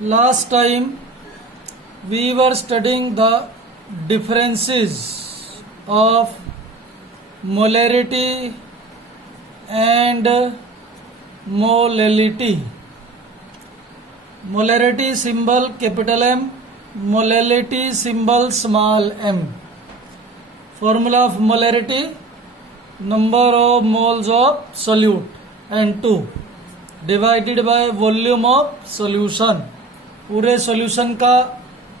Last time we were studying the differences of molarity and molality. Molarity symbol capital M, molality symbol small m. Formula of molarity: number of moles of solute N2 divided by volume of solution. पूरे solution का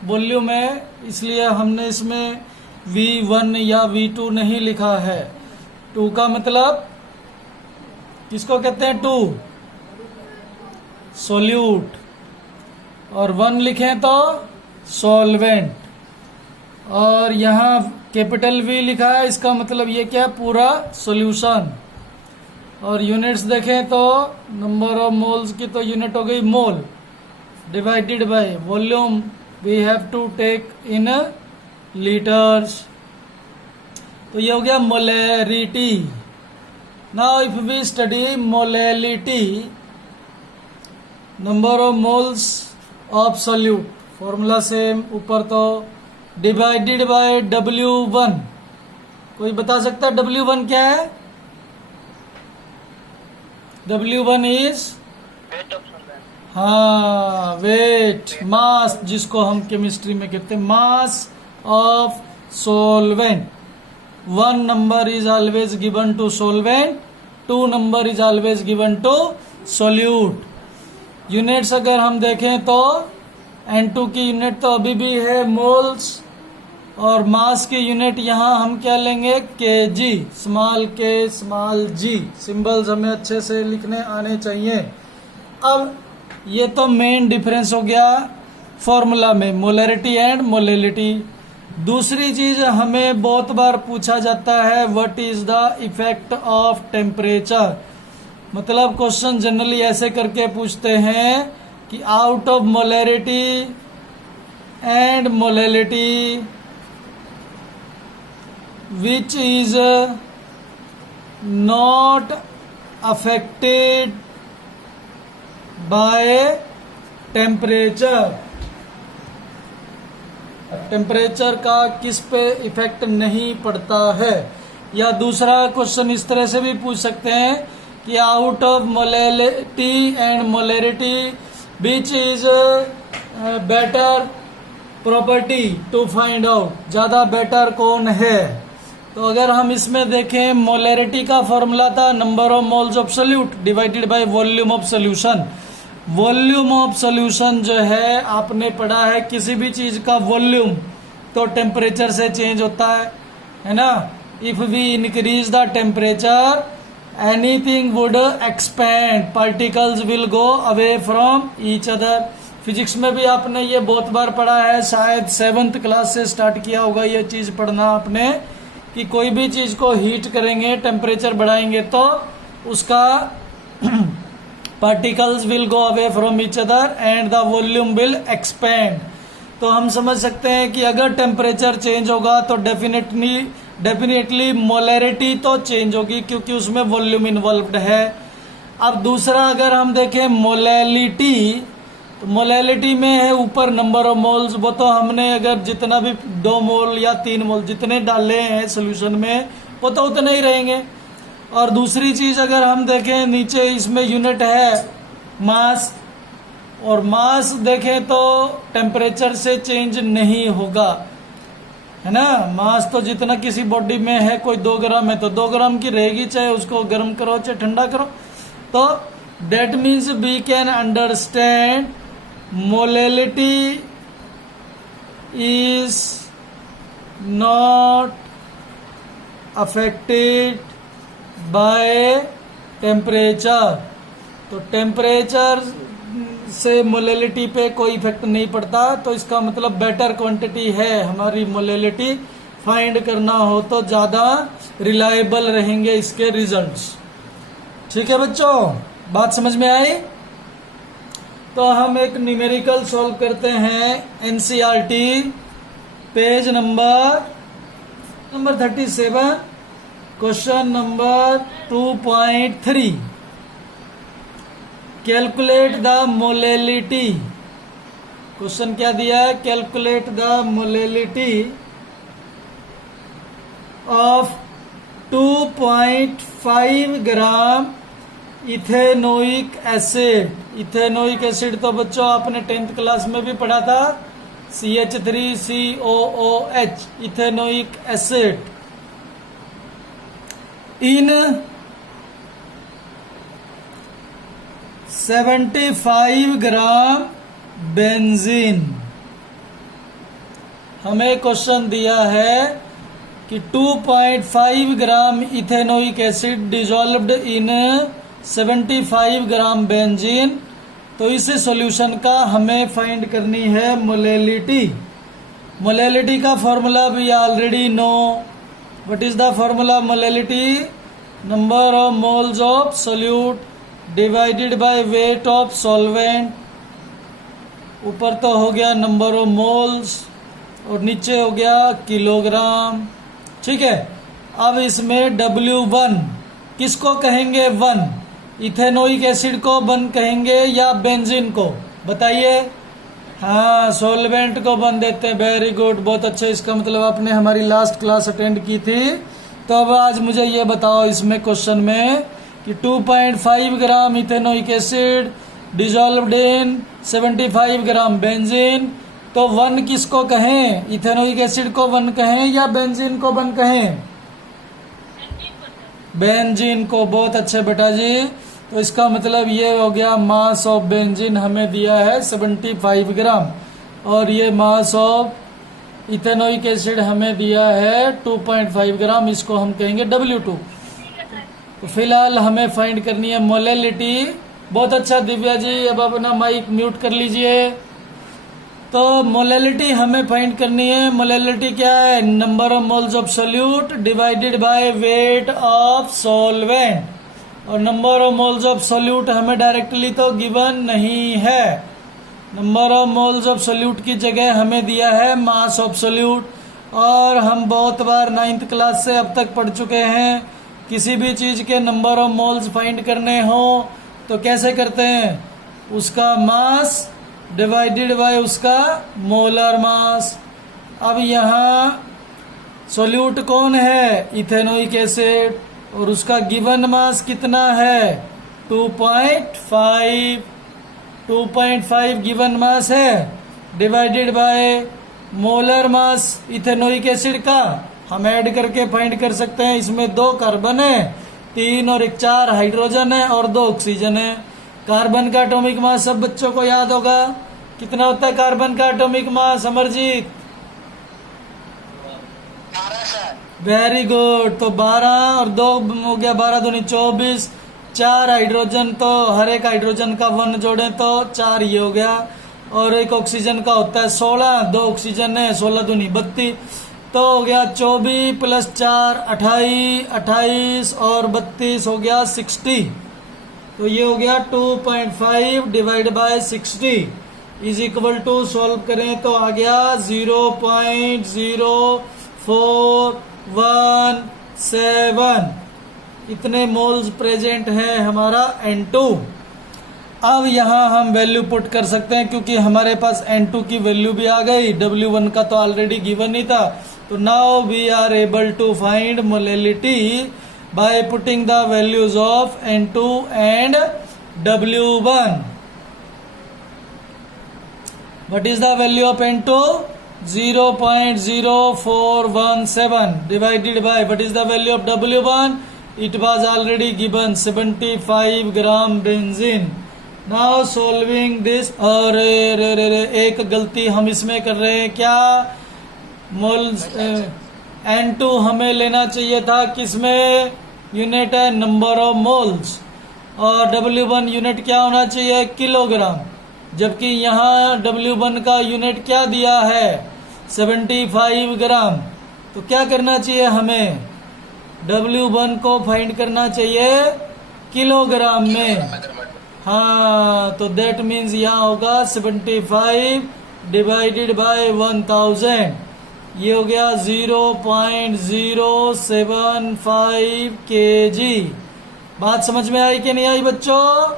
volume है, इसलिए हमने इसमें V1 या V2 नहीं लिखा है। 2 का मतलब किसको कहते हैं? 2 सोल्यूट, और 1 लिखें तो सॉल्वेंट, और यहाँ कैपिटल V लिखा है, इसका मतलब ये क्या है? पूरा सॉल्यूशन। और यूनिट्स देखें तो नंबर ऑफ मोल्स की तो यूनिट हो गई mole, divided by volume we have to take in litres. तो ये हो गया molarity. Now if we study molality, number of moles of solute, formula same ऊपर, तो डिवाइडेड बाय W1। कोई बता सकता है W1 क्या है? W1 इज वेट, मास, जिसको हम केमिस्ट्री में कहते हैं mass of solvent. 1 number is always given to solvent, 2 number is always given to solute. Units अगर हम देखें तो N2 की यूनिट तो अभी भी है मोल्स, और मास की यूनिट यहाँ हम क्या लेंगे? kg, small k small g। Symbols हमें अच्छे से लिखने आने चाहिए। अब ये तो मेन डिफरेंस हो गया फॉर्मूला में, मोलैरिटी एंड मोलैलिटी। दूसरी चीज हमें बहुत बार पूछा जाता है, what is the effect of temperature. मतलब क्वेश्चन जनरली ऐसे करके पूछते हैं कि out of molarity and molality which is not affected by temperature। Temperature का किस पे इफेक्ट नहीं पड़ता है। या दूसरा क्वेश्चन इस तरह से भी पूछ सकते हैं कि out of molality and molarity which is better property to find out, ज्यादा बेटर कौन है। तो अगर हम इसमें देखें, मोलैरिटी का फॉर्मूला था number of moles of solute divided by volume of solution. Volume of solution जो है, आपने पढ़ा है किसी भी चीज का वॉल्यूम तो टेम्परेचर से चेंज होता है ना। If we increase the temperature anything would expand, particles will go away from each other. Physics में भी आपने ये बहुत बार पढ़ा है, शायद 7th क्लास से स्टार्ट किया होगा ये चीज पढ़ना आपने, कि कोई भी चीज को हीट करेंगे, टेम्परेचर बढ़ाएंगे तो उसका particles will go away from each other and the volume will expand. तो हम समझ सकते हैं कि अगर टेम्परेचर चेंज होगा तो डेफिनेटली मोलैरिटी तो चेंज होगी, क्योंकि उसमें वॉल्यूम इन्वॉल्व्ड है। अब दूसरा अगर हम देखें मोलैलिटी, तो मोलैलिटी में है ऊपर नंबर ऑफ मोल्स, वो तो हमने अगर जितना भी 2 मोल या 3 मोल जितने डाले हैं सोल्यूशन में वो तो उतने ही रहेंगे। और दूसरी चीज अगर हम देखें नीचे, इसमें यूनिट है मास, और मास देखें तो टेम्परेचर से चेंज नहीं होगा, है ना। मास तो जितना किसी बॉडी में है, कोई 2 ग्राम है तो 2 ग्राम की रहेगी, चाहे उसको गर्म करो चाहे ठंडा करो। तो that means we can understand molality is not affected by temperature। तो टेम्परेचर से मोलैलिटी पे कोई इफेक्ट नहीं पड़ता, तो इसका मतलब बेटर क्वांटिटी है। हमारी मोलैलिटी फाइंड करना हो तो ज्यादा रिलायबल रहेंगे इसके रिजल्ट्स। ठीक है बच्चों, बात समझ में आई? तो हम एक न्यूमेरिकल सॉल्व करते हैं, NCERT page number 37, question number 2.3। Calculate the molality question क्या दिया है, calculate the molality of 2.5 gram ethanoic acid. Ethanoic acid तो बच्चों आपने 10th क्लास में भी पढ़ा था, CH3COOH, ethanoic acid in 75 gram benzene. हमें क्वेश्चन दिया है कि 2.5 gram ethanoic acid dissolved in 75 gram benzene. तो इस सॉल्यूशन का हमें फाइंड करनी है मोलेलिटी। मोलेलिटी का formula we already know. What is the formula molality? Number of moles of solute divided by weight of solvent. ऊपर तो हो गया नंबर ऑफ मोल्स और नीचे हो गया किलोग्राम। ठीक है, अब इसमें W1 किसको कहेंगे? 1 इथेनोइक एसिड को 1 कहेंगे या बेंजीन को? बताइए। हाँ, सॉल्वेंट को 1 देते हैं। वेरी गुड, बहुत अच्छे। इसका मतलब आपने हमारी लास्ट क्लास अटेंड की थी। तो अब आज मुझे ये बताओ इसमें क्वेश्चन में कि 2.5 gram ethanoic acid dissolved in 75 gram benzene. तो 1 किसको कहें? इथेनोइक एसिड को 1 कहें या बेंजीन को 1 कहें? बेंजीन को। बहुत अच्छे बेटा जी। तो इसका मतलब ये हो गया मास ऑफ बेंजीन हमें दिया है 75 ग्राम और ये मास ऑफ इथेनोइक एसिड हमें दिया है 2.5 ग्राम। इसको हम कहेंगे W2। तो फिलहाल हमें फाइंड करनी है मोलेलिटी। बहुत अच्छा दिव्या जी, अब अपना माइक म्यूट कर लीजिए। तो मोलेलिटी हमें फाइंड करनी है। मोलेलिटी क्या है? Number of moles of solute divided by weight of solvent. और number of moles of solute हमें डायरेक्टली तो गिवन नहीं है। Number of moles of solute की जगह हमें दिया है मास ऑफ सोल्यूट। और हम बहुत बार 9th क्लास से अब तक पढ़ चुके हैं, किसी भी चीज के नंबर ऑफ मोल्स फाइंड करने हो तो कैसे करते हैं? उसका मास डिवाइडेड बाय उसका मोलर मास। अब यहाँ सोल्यूट कौन है? Ethanoic acid. और उसका गिवन मास कितना है? 2.5। 2.5 गिवन मास है divided by molar mass ethanoic acid का हम ऐड करके फाइंड कर सकते हैं। इसमें 2 कार्बन है, 3 और 1 4 हाइड्रोजन है और 2 ऑक्सीजन है। कार्बन का एटॉमिक मास सब बच्चों को याद होगा। कितना होता है कार्बन का atomic mass? Amarjeet, 12 sir. Very good. तो 12 और 2 हो गया 12 दूनी 24। 4 हाइड्रोजन, तो हर एक हाइड्रोजन का 1 जोड़े तो 4 ये हो गया। और एक ऑक्सीजन का होता है 16, 2 ऑक्सीजन है, 16 दूनी 32। तो हो गया 24 प्लस 4 28, 28 और 32 हो गया 60। तो ये हो गया 2.5 divide by 60 is equal to, solve करें तो आ गया 0.0417। इतने मोल्स प्रेजेंट हैं हमारा N2। अब यहाँ हम वैल्यू पुट कर सकते हैं क्योंकि हमारे पास N2 की वैल्यू भी आ गई। W1 का तो ऑलरेडी गिवन ही था। तो now we are able to find molality by putting the values of N2 and W1। What is the value of N2? 0.0417 divided by what is the value of W1? It was already given 75 gram benzene. Now solving this। और एक गलती हम इसमें कर रहे हैं क्या? Moles N2 हमें लेना चाहिए था किसमें? यूनिट है नंबर ऑफ मोल्स। और W1 यूनिट क्या होना चाहिए? किलोग्राम। जबकि यहाँ W1 का यूनिट क्या दिया है? 75 ग्राम। तो क्या करना चाहिए हमें? W1 को फाइंड करना चाहिए किलोग्राम में। हाँ, तो दैट मीन्स यहाँ होगा 75 डिवाइडेड बाय 1000। ये हो गया 0.075 kg। बात समझ में आई कि नहीं आई बच्चों?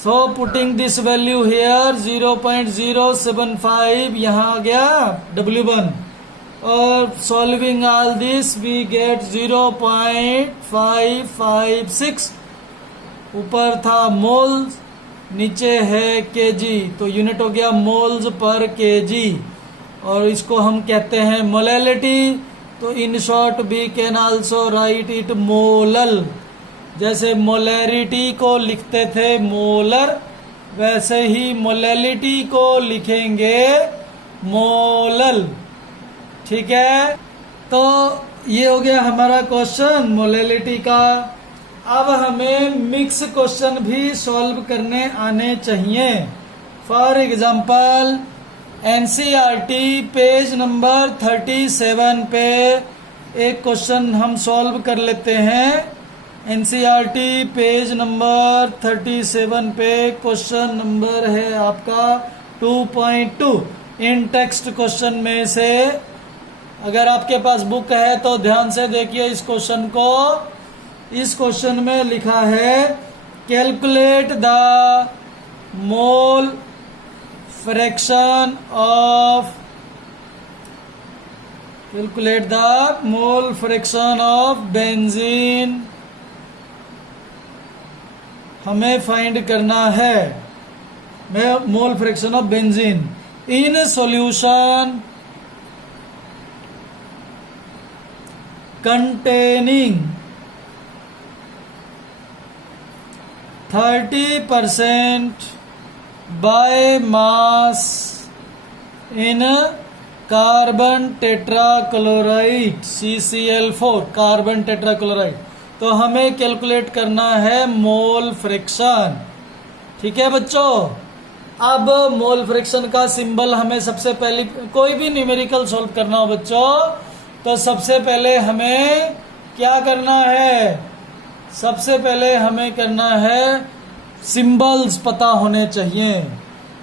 So putting this value here 0.075 यहाँ आ गया W1 और solving all this we get 0.556। ऊपर था मोल्स, नीचे है केजी, तो यूनिट हो गया मोल्स पर केजी। और इसको हम कहते हैं मोलैलिटी। तो in short we can also write it molal. जैसे मोलैरिटी को लिखते थे मोलर, वैसे ही मोलैलिटी को लिखेंगे मोलल। ठीक है, तो ये हो गया हमारा क्वेश्चन मोलैलिटी का। अब हमें मिक्स क्वेश्चन भी सॉल्व करने आने चाहिए। For example NCERT page number 37 पे एक क्वेश्चन हम सॉल्व कर लेते हैं। एनसीईआरटी पेज नंबर 37 पे क्वेश्चन नंबर है आपका 2.2। इन टेक्स्ट क्वेश्चन में से अगर आपके पास बुक है तो ध्यान से देखिए इस क्वेश्चन को। इस क्वेश्चन में लिखा है calculate the mole fraction of benzene हमें फाइंड करना है। Mole fraction of benzene in solution containing 30% by mass in carbon tetrachloride CCl4 carbon tetrachloride. तो हमें कैलकुलेट करना है मोल फ्रैक्शन। ठीक है बच्चों, अब मोल फ्रैक्शन का सिंबल हमें सबसे पहले कोई भी न्यूमेरिकल सॉल्व करना हो बच्चों तो सबसे पहले हमें क्या करना है, सबसे पहले हमें करना है सिंबल्स पता होने चाहिए।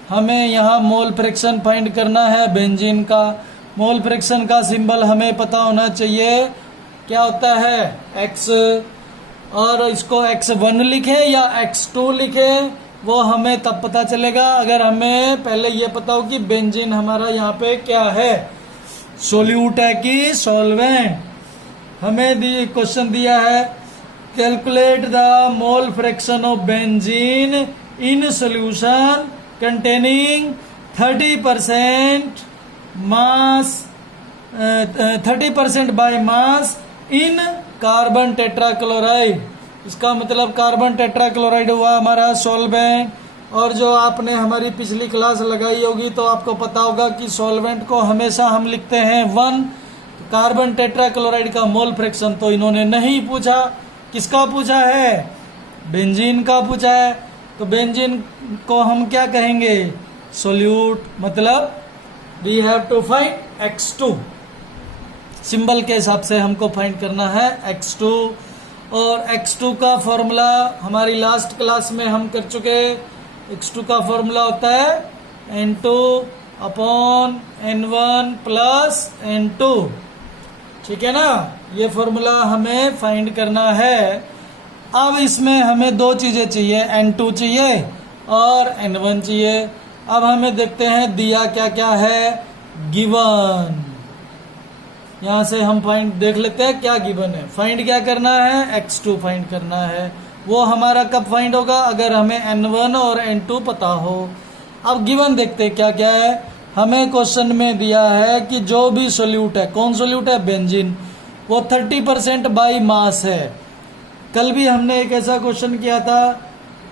हमें यहाँ मोल फ्रैक्शन फाइंड करना है बेंजीन का। मोल फ्रैक्शन का सिंबल हमें पता होना चाहिए, क्या होता है X। और इसको X1 लिखें या X2 लिखें वो हमें तब पता चलेगा अगर हमें पहले ये पता हो कि बेंजीन हमारा यहाँ पे क्या है, सोल्यूट है कि सॉल्वेंट। हमें क्वेश्चन दिया है calculate the mole fraction of benzene in solution containing 30% mass 30% by mass in carbon tetrachloride. इसका मतलब कार्बन टेट्राक्लोराइड हुआ हमारा सॉल्वेंट। और जो आपने हमारी पिछली क्लास लगाई होगी तो आपको पता होगा कि सॉल्वेंट को हमेशा हम लिखते हैं 1। कार्बन टेट्राक्लोराइड का मोल फ्रैक्शन तो इन्होंने नहीं पूछा, किसका पूछा है, बेंजीन का पूछा है। तो बेंजीन को हम क्या कहेंगे, सोल्यूट। मतलब we have to find X2। Symbol के हिसाब से हमको फाइंड करना है X2। और X2 का फॉर्मूला हमारी लास्ट क्लास में हम कर चुके। X2 का फॉर्मूला होता है N2 upon N1 plus N2। ठीक है ना, ये फॉर्मूला हमें फाइंड करना है। अब इसमें हमें दो चीजें चाहिए, N2 चाहिए और N1 चाहिए। अब हमें देखते हैं दिया क्या क्या है, गिवन। यहां से हम फाइंड देख लेते हैं क्या गिवन है। फाइंड क्या करना है, X2 फाइंड करना है। वो हमारा कब फाइंड होगा, अगर हमें N1 और N2 पता हो। अब गिवन देखते हैं क्या क्या है। हमें क्वेश्चन में दिया है कि जो भी सोल्यूट है, कौन सोल्यूट है, बेंजीन, वो 30% बाई मास है। कल भी हमने एक ऐसा क्वेश्चन किया था,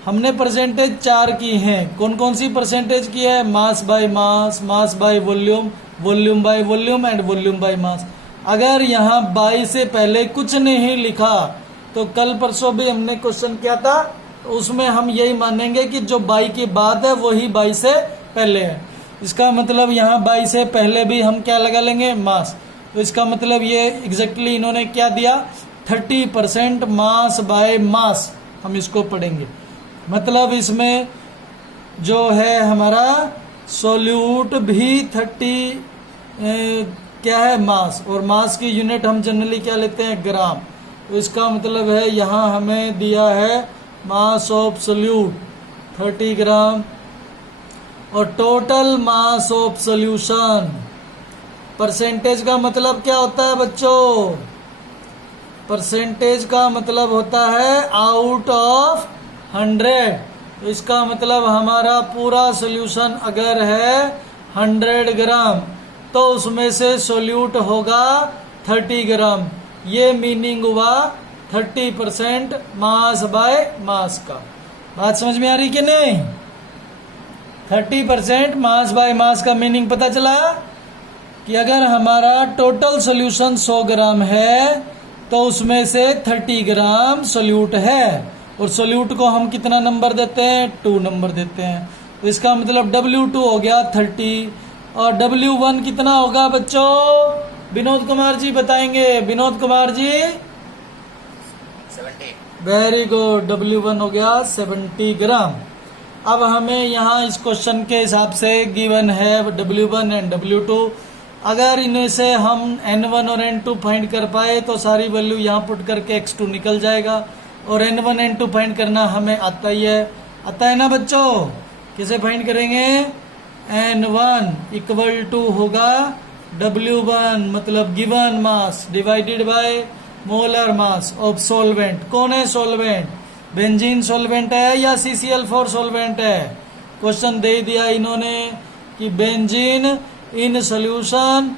हमने परसेंटेज 4 की हैं। कौन कौन सी परसेंटेज की है, mass by mass, mass by volume, volume by volume and volume by mass. अगर यहाँ बाई से पहले कुछ नहीं लिखा तो कल परसों भी हमने क्वेश्चन किया था, तो उसमें हम यही मानेंगे कि जो बाई की बात है वही बाई से पहले है। इसका मतलब यहाँ बाई से पहले भी हम क्या लगा लेंगे, मास। तो इसका मतलब ये एग्जैक्टली इन्होंने क्या दिया, 30% मास बाय मास, हम इसको पढ़ेंगे। मतलब इसमें जो है हमारा सोल्यूट भी 30 क्या है, मास। और मास की यूनिट हम जनरली क्या लेते हैं, ग्राम। तो इसका मतलब है यहाँ हमें दिया है मास ऑफ सोल्यूट 30 ग्राम। और total mass of solution, percentage का मतलब क्या होता है बच्चों? परसेंटेज का मतलब होता है आउट ऑफ 100। तो इसका मतलब हमारा पूरा सॉल्यूशन अगर है 100 ग्राम तो उसमें से सोल्यूट होगा 30 ग्राम। ये मीनिंग हुआ 30% मास बाय मास का। बात समझ में आ रही कि नहीं? 30% मास बाय मास का मीनिंग पता चला कि अगर हमारा टोटल सॉल्यूशन 100 ग्राम है तो उसमें से 30 ग्राम सोल्यूट है, और सोल्यूट को हम कितना नंबर देते हैं? 2 नंबर देते हैं। तो इसका मतलब W2 हो गया 30, और W1 कितना होगा बच्चों? विनोद कुमार जी बताएंगे। Vinod Kumar ji 70। Very good, W1 हो गया 70 ग्राम। अब हमें यहाँ इस क्वेश्चन के हिसाब से गिवन है W1 एंड W2। अगर इनमें से हम N1 और N2 फाइंड कर पाए तो सारी वैल्यू यहाँ पुट करके X2 निकल जाएगा, और N1 N2 फाइंड करना हमें आता ही है। आता है ना बच्चों? किसे फाइंड करेंगे? N1 इक्वल टू होगा W1 मतलब given mass divided by molar mass of solvent. कौन है सॉल्वेंट? बेंजीन सॉल्वेंट है या CCl4 सॉल्वेंट है? क्वेश्चन दे दिया इन्होंने कि benzene in solution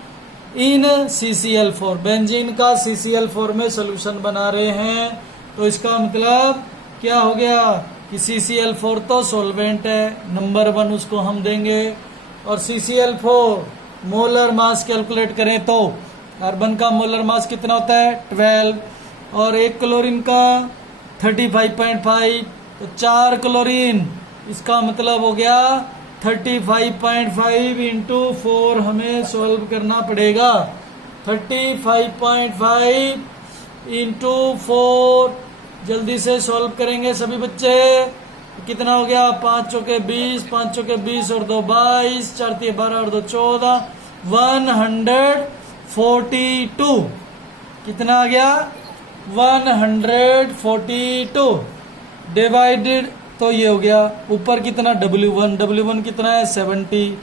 in CCl4, benzene का CCl4 में सोल्यूशन बना रहे हैं। तो इसका मतलब क्या हो गया कि CCl4 तो सॉल्वेंट है, नंबर 1 उसको हम देंगे। और CCl4 मोलर मास कैलकुलेट करें तो कार्बन का मोलर मास कितना होता है? 12, और एक क्लोरीन का 35.5, तो 4 क्लोरीन, इसका मतलब हो गया 35.5 इंटू 4 हमें सॉल्व करना पड़ेगा। 35.5 इंटू 4 जल्दी से सॉल्व करेंगे सभी बच्चे। कितना हो गया? 5 चौके 20, 5 चौके 20 और 2 22, 4 3 12 और 2 14, 142। कितना आ गया? 142 डिवाइडेड, तो ये हो गया ऊपर कितना? W1 कितना है? 70।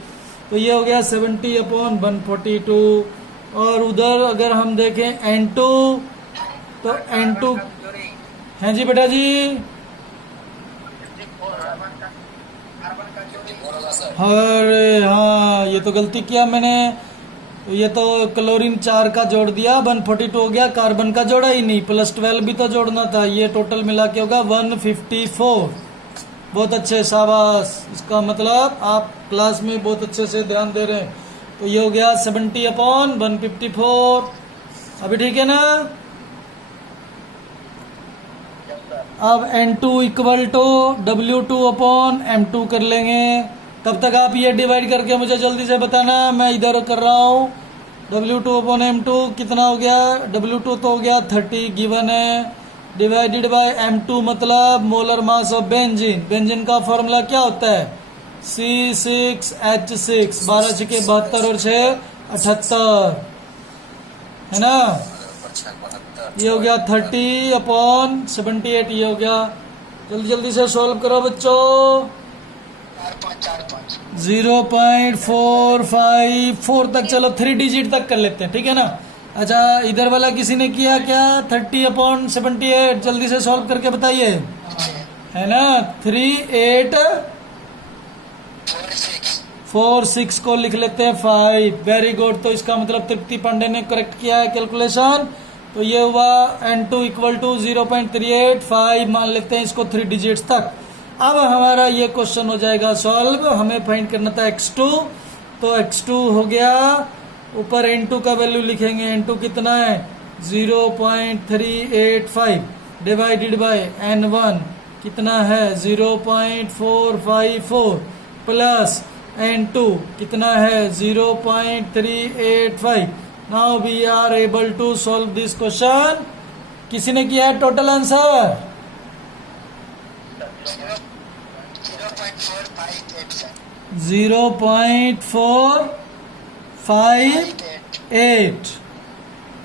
तो ये हो गया 70/142। और उधर अगर हम देखें N2, तो N2 हैं जी बेटा जी। अरे हाँ, ये तो गलती किया मैंने, ये तो क्लोरीन 4 का जोड़ दिया, 142 हो गया, कार्बन का जोड़ा ही नहीं, +12 भी तो जोड़ना था। ये टोटल मिला के होगा 154। बहुत अच्छे, शाबाश। इसका मतलब आप क्लास में बहुत अच्छे से ध्यान दे रहे हैं। तो ये हो गया 70/154। अभी ठीक है ना? अब N2 इक्वल टू W2/M2 कर लेंगे। तब तक आप ये डिवाइड करके मुझे जल्दी से बताना, मैं इधर कर रहा हूँ। W2/M2 कितना हो गया? W2 तो हो गया 30 गिवन है, डिवाइडेड बाय M2 मतलब molar mass of benzene. Benzene का फॉर्मूला क्या होता है? C6H6, 12 छके 72 और 6 78, है ना? ये हो गया 30/78, ये हो गया। जल्दी जल्दी से सॉल्व करो बच्चों। 0.454 तक, चलो 3 डिजिट तक कर लेते हैं, ठीक है ना? अच्छा, इधर वाला किसी ने किया क्या? 30/78 जल्दी से सॉल्व करके बताइए, है ना? 3846 को लिख लेते हैं 5। Very good. तो इसका मतलब तृप्ति पांडे ने करेक्ट किया है कैलकुलेशन। तो ये हुआ N2 इक्वल टू 0.385, मान लेते हैं इसको 3 डिजिट्स तक। अब हमारा ये क्वेश्चन हो जाएगा सॉल्व। हमें फाइंड करना था X2, तो X2 हो गया, ऊपर N2 का वैल्यू लिखेंगे। N2 कितना है? 0.385 डिवाइडेड बाय N1 कितना है? 0.454 प्लस N2 कितना है? 0.385। Now we are able to solve this question. किसी ने किया है टोटल आंसर? 0.458।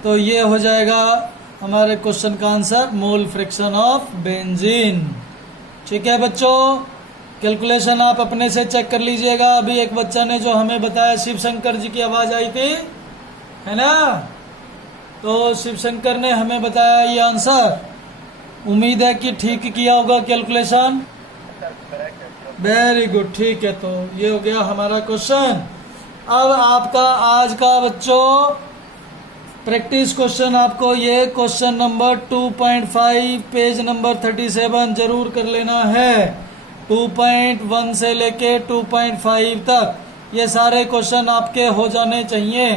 तो ये हो जाएगा हमारे क्वेश्चन का answer, mole fraction of benzene. ठीक है बच्चों, कैलकुलेशन आप अपने से चेक कर लीजिएगा। अभी एक बच्चा ने जो हमें बताया, शिव शंकर जी की आवाज आई थी, है ना? तो शिव शंकर ने हमें बताया ये आंसर। उम्मीद है कि ठीक किया होगा कैलकुलेशन। वेरी गुड, ठीक है। तो ये हो गया हमारा क्वेश्चन। अब आपका आज का बच्चों प्रैक्टिस क्वेश्चन, आपको ये क्वेश्चन नंबर 2.5 पेज नंबर 37 जरूर कर लेना है। 2.1 से लेके 2.5 तक ये सारे क्वेश्चन आपके हो जाने चाहिए।